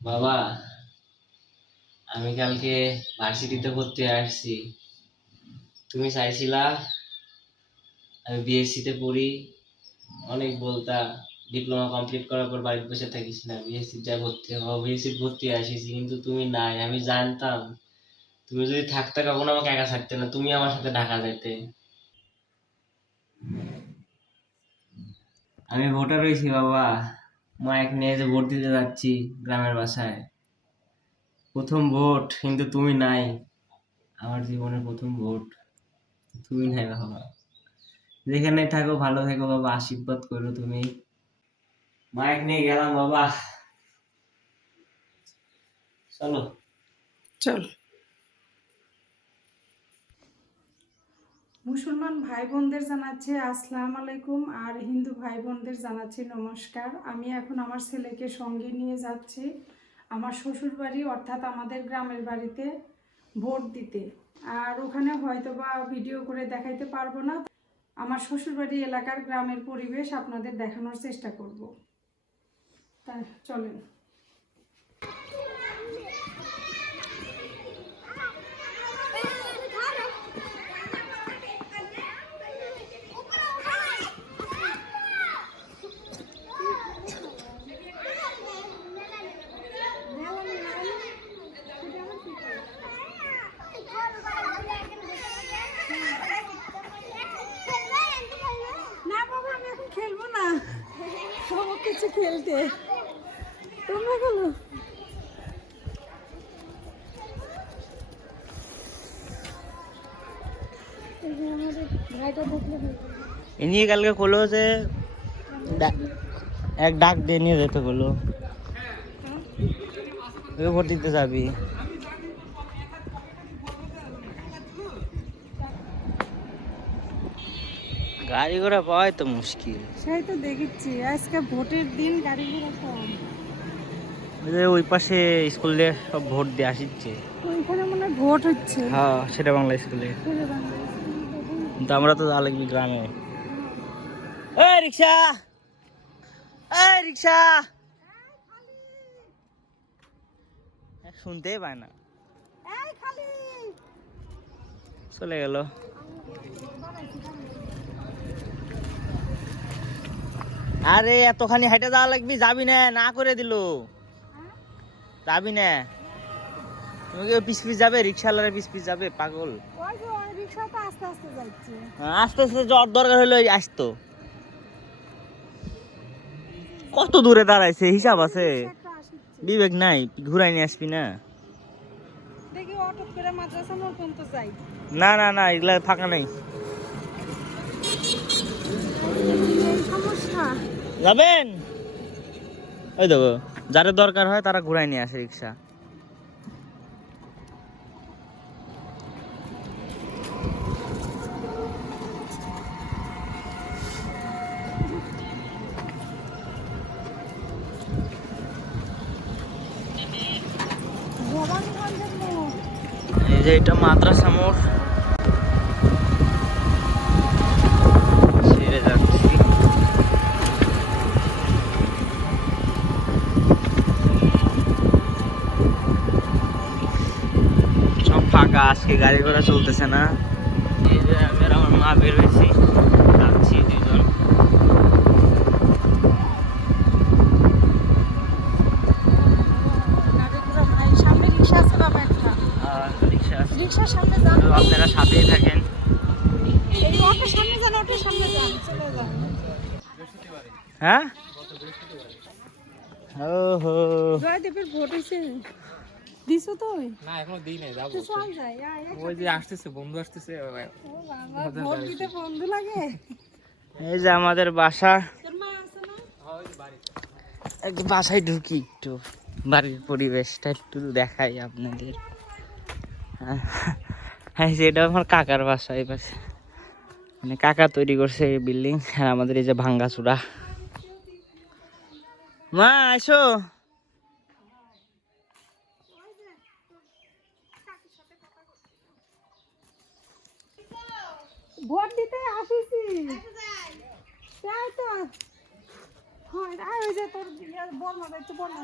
বাবা, আমি কালকে ভার্সিটিতে ভর্তি আসছি। তুমি চাইছিলা আমি বিএসসি তে পড়ি, অনেক বলতা ডিপ্লোমা কমপ্লিট করার পর বাড়িতে বসে থাকিস না, বিএসসি যা ভর্তি হও, বিএসসি ভর্তি আসিছি, কিন্তু তুমি নাই। আমি জানতাম তুমি যদি থাকতে কখনো আমাকে একা থাকতে না, তুমি আমার সাথে ঢাকা যেতে। আমি ভোটার হয়েছি বাবা, মাইক নিয়ে যে ভোট দিতে যাচ্ছি গ্রামের বাসায়। প্রথম ভোট, কিন্তু তুমি নাই। আমার জীবনের প্রথম ভোট, তুমি নাই বাবা। যেখানে থাকো ভালো থেকো বাবা, আশীর্বাদ করো তুমি। মাইক নিয়ে গেলাম বাবা, চলো। চল। মুসলমান ভাই বোনদের জানাচ্ছি আসসালামু আলাইকুম, আর হিন্দু ভাই বোনদের জানাচ্ছি নমস্কার। আমি এখন আমার ছেলেকে সঙ্গে নিয়ে যাচ্ছি আমার শ্বশুর বাড়ি, অর্থাৎ আমাদের গ্রামের বাড়িতে ভোট দিতে। আর ওখানে হয়তো বা ভিডিও করে দেখাইতে পারবো না, আমার শ্বশুর বাড়ি এলাকার গ্রামের পরিবেশ আপনাদের দেখানোর চেষ্টা করব। তাই চলেন। না বাবা, আমি এখন খেলবো না, সব কিছু খেলতে তোমরা খেলো। ইনি কালকে কলো যে এক ডাক দিয়ে নিয়ে যেতে বললো, ভোট দিতে যাবি। গাড়ি ঘোড়া পাওয়াই তো মুশকিল। সেই তো দেখেছি, আজকে ভোটের দিন গাড়ি ঘোড়া কম। ওই যে ওই পাশে স্কুলে সব ভোট দিয়ে আসিচ্ছে। ওইখানে মনে হয় ভোট হচ্ছে। হ্যাঁ, সেটা বাংলা স্কুলে। কিন্তু আমরা তো যা লাগবে গ্রামে। এই রিক্সা, এই রিক্সা, শুনতেই পায় না, চলে গেল। আরে এতখানি হাইটে যাওয়া লাগবি, যাবি না? না করে দিল, যাবি না? তুমি কি পিস পিস যাবে? রিক্সাওয়ালারা পিস পিস যাবে, পাগল। আস্তে আস্তে যাওয়ার দরকার হলো আসতো। কত দূরে দাঁড়াইছে, হিসাব আছে? বিবেক নাই, ঘুরাই নিয়ে আসবি না? না না না, এগুলা ফাঁকা নেই। যাবেন? ওই দেখো, যাদের দরকার হয় তারা ঘুরাই নিয়ে আসে রিক্সা। এই যে এটা মাদ্রাসা মোড়, ছেড়ে যাচ্ছি। সব ফাঁকা, আজকে গাড়ি ঘোড়া চলতেছে না। এই যে আমি আর আমার মা বের হয়েছি, যাচ্ছি দুজন। রিক্সার সামনে যান, আপনারা সাথেই থাকেন। হ্যাঁ, ওহো, জয়দেবের ভোট হয়েছে, দিছো তো? না এখনো দিই নাই, যাবো। ওই যে আসতেছে, বন্ধু আসতেছে। ভোট দিতে বন্ধু লাগে। এই যে আমাদের বাসা, একটু বাসায় ঢুকি, একটু বাড়ির পরিবেশটা একটু দেখাই আপনাদের। হ্যাঁ, এটা আমার কাকার বাসা। এই পাশে মানে কাকা তৈরি করছে এই বিল্ডিং, আর আমাদের এই যে ভাঙ্গাচুরা। মা আসো। ভোট দিতে আসিছি, তাই তো। হয় আর ওই যে তোর বর্মা যাইতে বর্মা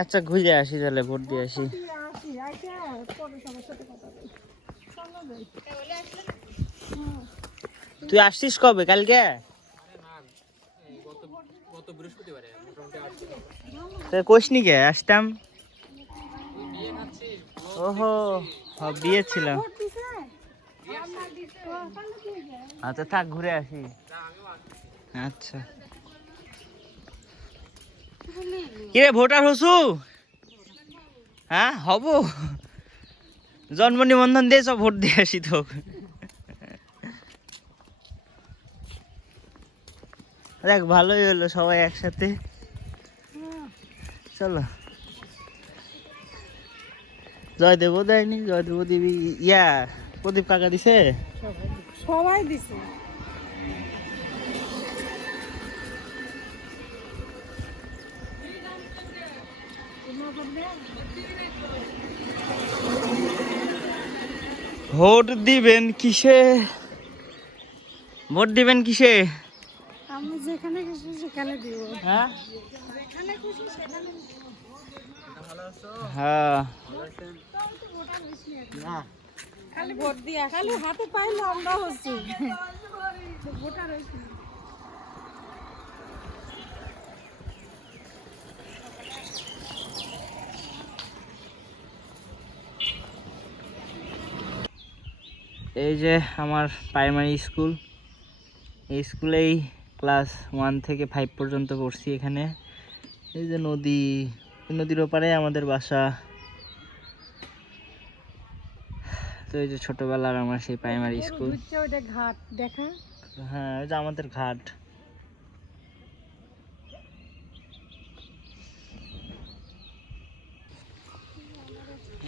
আচ্ছা ঘুরে আসি তাহলে, ভোট দিয়ে আসি। আসি আইটা পরে সবার সাথে কথা বলি। চলো যাই। তুই আসছিস কবে, কালকে? কোশনি কে আসতাম। ওহো, বিয়ে ছিল। ভোট দিছে? আচ্ছা থাক, ঘুরে আসি। আচ্ছা কিরে, ভোটার হসু? হ্যাঁ হব, জন্ম নিবন্ধন দিয়ে সব ভোট দিয়ে আসি তো। দেখ ভালোই হলো সবাই একসাথে। চলো। জয়দেব দেয়নি, জয়দেব দিবি। ইয়া প্রদীপ কাকা দিছে। সবাই দিছে। ভোট দিবেন কিসে? ভোট দিবেন কিসে? আমি যেখানে খুশি সেখানে দিব। হ্যাঁ যেখানে খুশি সেখানে দিব। হ্যাঁ। খালি ভোট দিয়া খালি হাতে পাইলে আমরা হচ্ছি ভোটার হইছি। এই যে আমার প্রাইমারি স্কুল, এই স্কুলেই ক্লাস 1 থেকে 5 পর্যন্ত পড়ছি এখানে। এই যে নদী, এই নদীর ওপারে আমাদের বাসা। তো এই যে ছোটবেলার আমার সেই প্রাইমারি স্কুল। ওইটা ঘাট দেখা। হ্যাঁ ওই যে আমাদের ঘাট।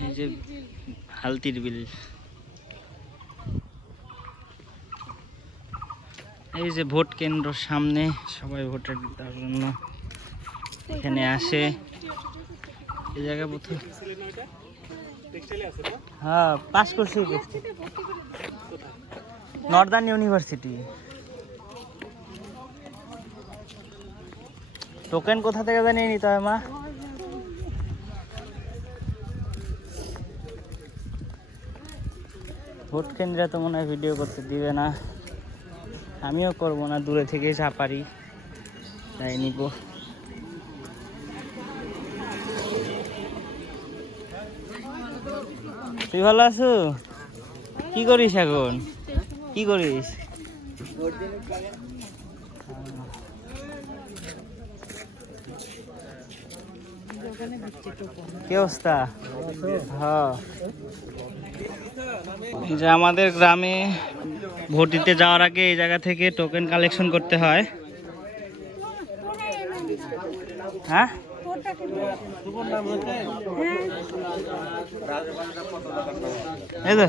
এই যে হালতির বিল। এই যে ভোট কেন্দ্র সামনে, সবাই ভোটার দেওয়ার জন্য এখানে আসে। এই জায়গা প্রথম হ্যাঁ পাস করছি, নর্দার্ন ইউনিভার্সিটি। টোকেন কোথা থেকে জানিয়ে নিতে হয় মা? ভোট কেন্দ্রে তো মনে হয় ভিডিও করতে দিবে না, আমিও করব না, দূরে থেকে যা পারি তাই নিব। তুই ভালো আছো? কি করিস এখন? কি করিস? কি অবস্থা? হ্যাঁ এই যে আমাদের গ্রামে ভোট দিতে যাওয়ার আগে এই জায়গা থেকে টোকেন কালেকশন করতে হয়। হ্যাঁ এই তো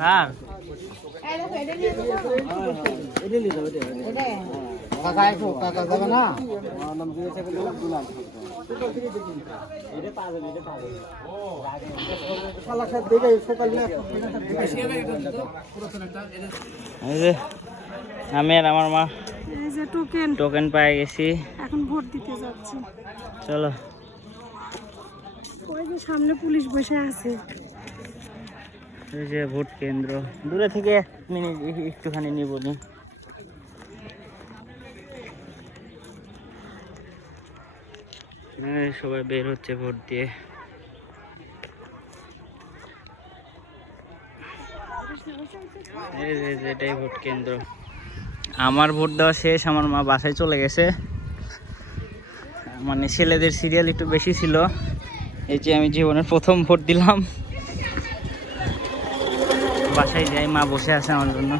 হ্যাঁ কাকা যাবে না? এই যে আমি আর আমার মা এই যে টোকেন টোকেন পেয়ে গেছি, এখন ভোট দিতে যাচ্ছি। চলো। ওই যে সামনে পুলিশ বসে আছে। এই যে ভোট কেন্দ্র, দূরে থেকে 1 মিনিট একটুখানি নিব নি। সবাই বের হচ্ছে ভোট দিয়ে। এই যে এটাই ভোট কেন্দ্র। আমার ভোট দেওয়া শেষ, আমার মা বাসায় চলে গেছে। মানে ছেলেদের সিরিয়াল একটু বেশি ছিল। এই যে আমি জীবনের প্রথম ভোট দিলাম। বাসায় যাই, মা বসে আছে আমার জন্য,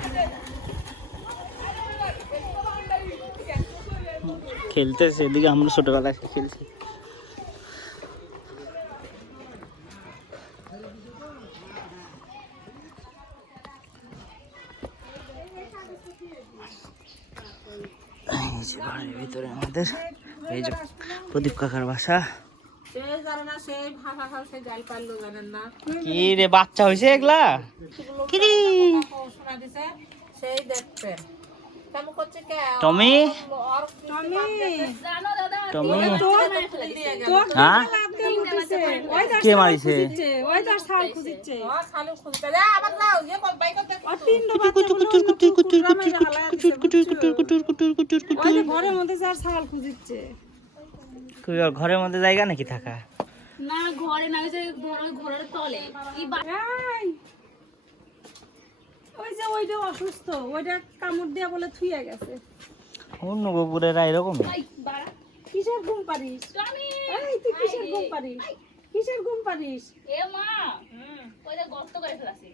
খেলতেছে। এদিকে আমরা ছোটবেলায় খেলছি। বাড়ির ভিতরে আমাদের এই যে প্রদীপ কাকার বাসা। কি রে বাচ্চা হয়েছে এগুলা? কি রে? টমি টমি হ্যাঁ কে মারিছে? ঘরের মধ্যে যার ছাল খুঁজিচ্ছে। কই ওর ঘরের মধ্যে জায়গা নাকি থাকা? না ঘরে না, ওই যে ঘরের তলে এই, ওই যে ওইটা অসুস্থ, ওইটা কামড় দিয়ে বলে থুইয়া গেছে। অন্য কুকুরেরা এরকম কিসের ঘুম পারিস? এই তুই কিসের ঘুম পারিস? কিসের ঘুম পারিস? এ মা ওইটা গর্ত করে ফেলাছে।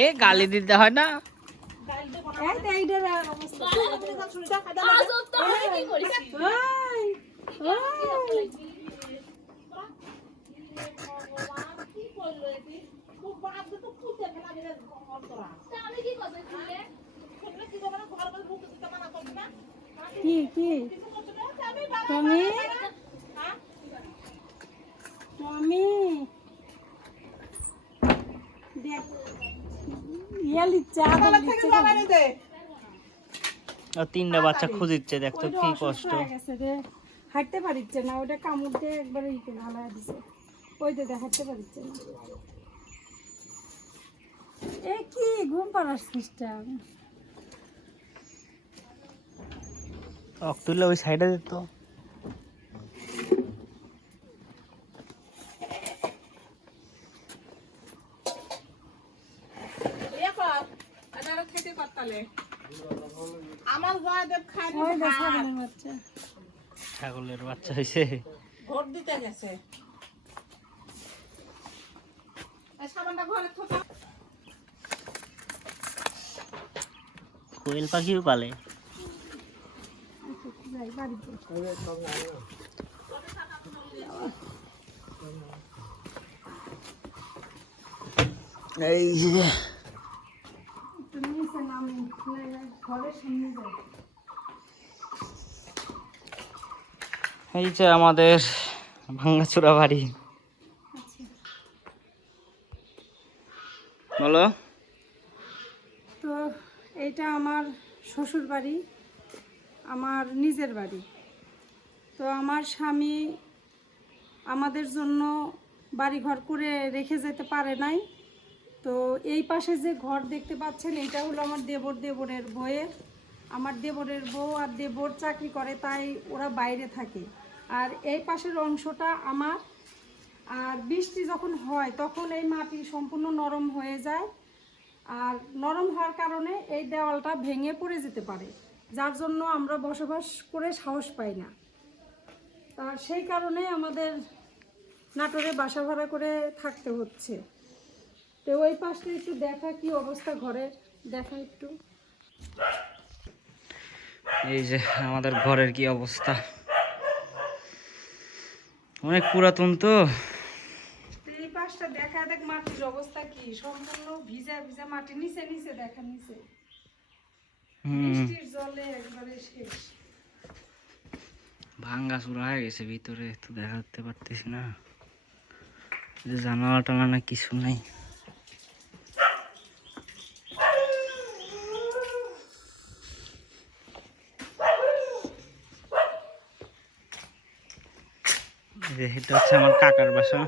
এ গালি দিতে হয় না? এই তো এইটার অবস্থা। আজ ও তো আমি কি করিস? ওই, ওই। আমি কি করব খুলে? কি কি টমি টমি দেখ ও তিনটা বাচ্চা খুঁজিচ্ছে, দেখতো কি কষ্ট। হাঁটতে পারিচ্ছে না, ওটা কামড় দিয়ে একবার ভালো দিছে। ওই তো হাঁটতে পারিচ্ছে না। এ কি ঘুম পাড়ার সিস্টেম? তুলে ওই সাইডে দিত। ওই তো ছাগলের বাচ্চা। ছাগলের বাচ্চা হয়েছে। ভোট দিতে গেছে। কোয়েল পাখিও পালে। যাই বাড়িতে। এই যে একটু নিচে নামি, ঘরের সামনে যাই। এই যে আমাদের ভাঙ্গাচোরা বাড়ি। বলো। তো এইটা আমার শ্বশুর বাড়ি, আমার নিজের বাড়ি। তো আমার স্বামী আমাদের জন্য বাড়িঘর করে রেখে যেতে পারে নাই। তো এই পাশে যে ঘর দেখতে পাচ্ছেন, এটা হলো আমার দেবরের বউয়ের। আমার দেবরের বউ আর দেবর চাকরি করে, তাই ওরা বাইরে থাকে। আর এই পাশের অংশটা আমার। আর বৃষ্টি যখন হয় তখন এই মাটি সম্পূর্ণ নরম হয়ে যায়, আর নরম হওয়ার কারণে এই দেওয়ালটা ভেঙে পড়ে যেতে পারে, যার জন্য আমরা বসবাস করে সাহস পাই না। আর সেই কারণে আমাদের নাটোরে বাসা ভাড়া করে থাকতে হচ্ছে। তো ওই পাশটা একটু দেখা, কি অবস্থা ঘরের, দেখা একটু। এই যে আমাদের ঘরের কি অবস্থা, অনেক পুরাতন তো। এই পাশটা দেখা, দেখ মাটির অবস্থা কি, সম্পূর্ণ ভিজা ভিজা মাটি, নিচে নিচে দেখা, নিচে বৃষ্টির জলে একবারে শেষ। ভাঙ্গা চূড়া হয়ে গেছে ভিতরে, তো দেখাতে পারতেছি না। জানালা টানা কিছু নাই। এটা হচ্ছে আমার কাকার বাসা।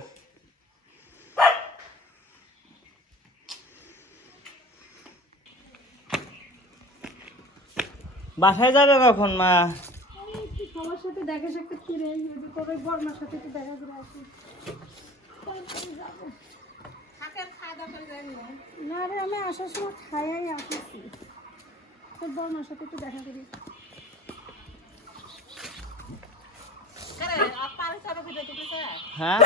বাসায় যাবে কখন মা? সবার সাথে দেখা সাক্ষাৎ করে, তবে বর্মার সাথে একটু দেখা করে আসি। না রে, আমি আসার সময় খাইয়াই আসছি, তোর বর্মার সাথে একটু দেখা করি। হ্যাঁ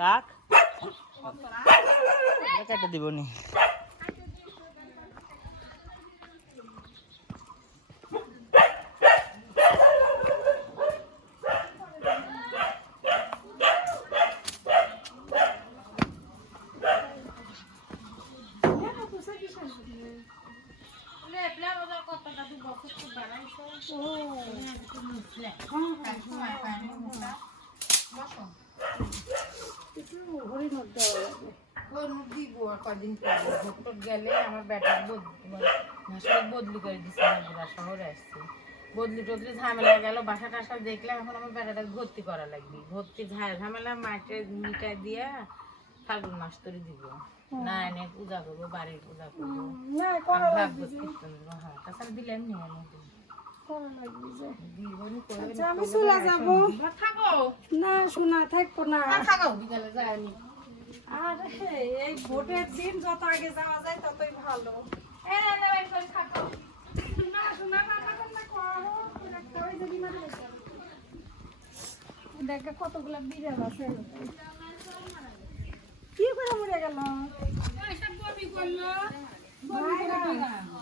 কাক কেটে দিব নি। গেলে আমার ব্যাটার বদলি করে দিচ্ছে শহরে আসছে বদলি টদলি ঝামেলা গেল বাসা টাসা দেখলাম এখন আমার বেটাটা ভর্তি করা লাগবে ভর্তি ঝামেলা মাঠে মিটাই দিয়ে ফাল্গুন মাস ধরে দিব না এনে পূজা করবো বাড়ির পূজা করবো ভাগবত কীর্তন দেবো হ্যাঁ তাছাড়া দিলাম নি আচ্ছা, আমি চলে যাবো। না শোনা থাকবো না। আর এই ভোটের দিন যত আগে যাওয়া যায় ততই ভালো। না শোনা না থাকুন না করো ওই যদি মানে দেখে কতগুলা বিড়াল আছে কি করে মরে গেল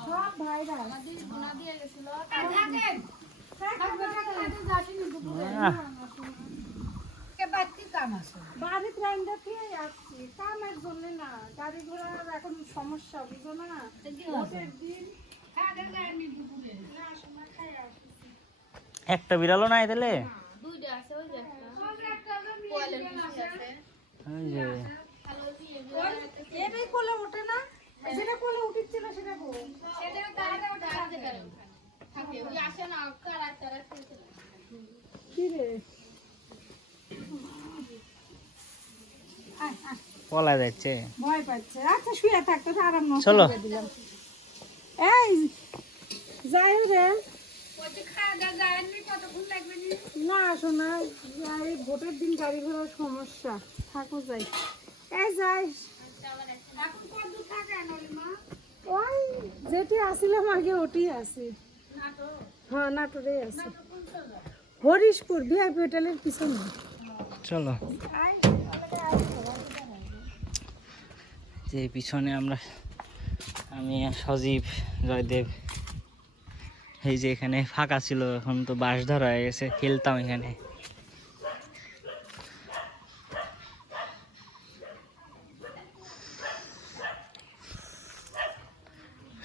সব ভাইরা বাড়িতে রান্না খেয়ে আসছি কামের জন্য না গাড়ি ঘোড়ার এখন সমস্যা বুঝো না ভোটের দিন একটা বিড়ালও নাই তাহলে দুইটা আছে ওই যে একটা কোয়ালের পিছে আছে ওই যে এটাই কোলে ওঠে না যেটা কোলে উঠছিল সেটা বউ সেটা তারা ওটা আছে কারণ থাকে ওই আসে না কারা তারা কি রে পলা যাচ্ছে ভয় পাচ্ছে আচ্ছা শুয়ে থাকতো তো আরাম নষ্ট চলো। করে দিলাম এই যাই রে না শোনা এই ভোটের দিন গাড়ি ঘোড়ার সমস্যা থাকো যাই এই যাই ওই যেটি আসিলাম আগে ওটি আছে হ্যাঁ নাটোরে আছে হরিশপুর ভিআইপি হোটেলের পিছনে চলো যে পিছনে আমি আর সজীব জয়দেব এই যে এখানে ফাঁকা ছিল এখন তো বাঁশ ধরা হয়ে গেছে খেলতাম এখানে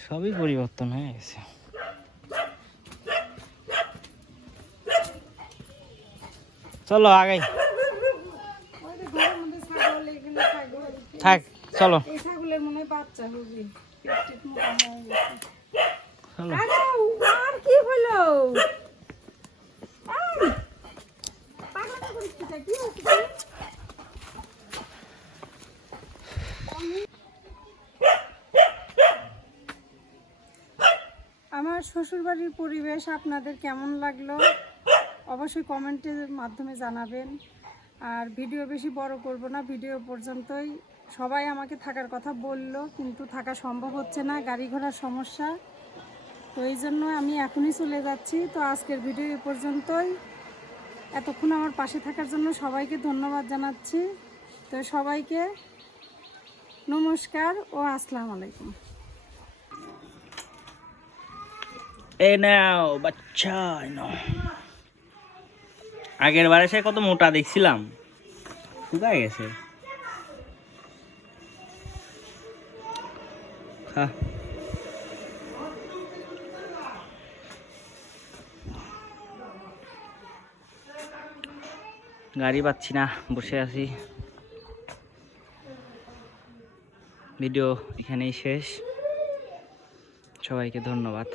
সবই পরিবর্তন হয়ে গেছে চলো আগাই ওই যে ঘরের মধ্যে ছাগল এখানে ছাগল থাক চলো এই ছাগলের মনে হয় বাচ্চা হবে পেট টেট মোটা হয়ে গেছে চলো আরে আর কি হলো এই পাগলাটা করিস কি হচ্ছে আমার শ্বশুরবাড়ির পরিবেশ আপনাদের কেমন লাগলো অবশ্যই কমেন্টের মাধ্যমে জানাবেন আর ভিডিও বেশি বড় করব না ভিডিও পর্যন্তই সবাই আমাকে থাকার কথা বললো কিন্তু থাকা সম্ভব হচ্ছে না গাড়ি ঘোড়ার সমস্যা তো এই জন্য আমি এখনই চলে যাচ্ছি তো আজকের ভিডিও এ পর্যন্তই এতক্ষণ আমার পাশে থাকার জন্য সবাইকে ধন্যবাদ জানাচ্ছি তো সবাইকে নমস্কার ও আসসালামু আলাইকুম এই নাও বাচ্চা নাও আগের বারে সে কত মোটা দেখছিলাম শুকায় গেছে হ্যাঁ গাড়ি পাচ্ছি না বসে আছি ভিডিও এখানেই শেষ সবাইকে ধন্যবাদ